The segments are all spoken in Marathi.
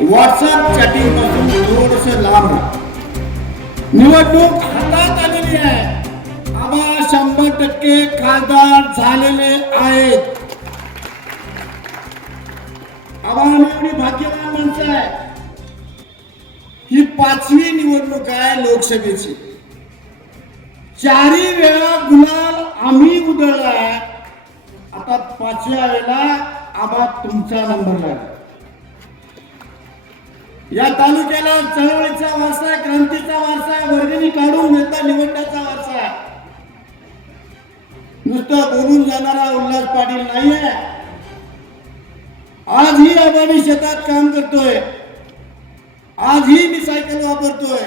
व्हॉट्सअप चॅटिंग पासून थोडस लांब राहा. निवडणूक हातात आलेली आहे. आम्हा 100% खासदार झालेले आहेत. आम्हाला एवढी भाग्यवान माणसं आहे. ही 5वी निवडणूक आहे लोकसभेची. 4ही वेळा गुलाल आम्ही उधळला. आता 5व्या वेळेला आम्हा तुमचा नंबर लागला. या तालुक्याला चळवळीचा वारसा, क्रांतीचा वारसा, वर्गणी काढून नेता निवडण्याचा वारसा. नुसतं बोलून जाणारा उल्हास पाटील नाहीये. आजही आम्ही शेतात काम करतोय. आजही मी सायकल वापरतोय.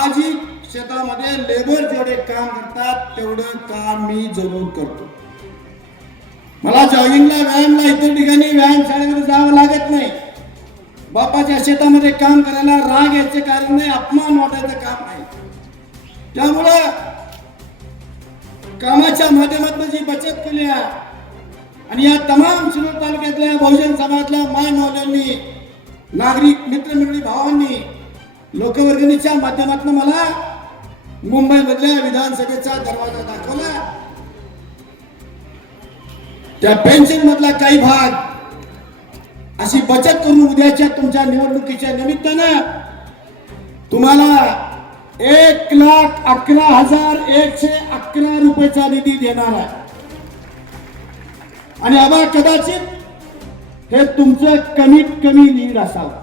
आजही शेतामध्ये लेबर जेवढे काम करतात तेवढं काम मी जरूर करतो. मला जॉगिंगला, व्यायामला इतर ठिकाणी व्यायामशाळेमध्ये जावं लागत नाही. बापाच्या शेतामध्ये काम करायला राग यायचे कारण नाही, अपमान वाटायचं काम नाही. त्यामुळं कामाच्या माध्यमातून जी बचत केली आहे आणि या तमाम शिरूर तालुक्यातल्या बहुजन समाजातल्या माय मौल्यांनी, नागरिक मित्रमंडळी भावांनी लोकवर्गणीच्या माध्यमातून मला मुंबईमधल्या विधानसभेचा दरवाजा दाखवला. त्या पेन्शन मधला काही भाग अशी बचत करून उद्याच्या तुमच्या निवडणुकीच्या निमित्तानं तुम्हाला 1,11,111 रुपयाचा निधी देणार आहे. आणि आम्हा कदाचित हे तुमचं कमीत कमी लीड असावं.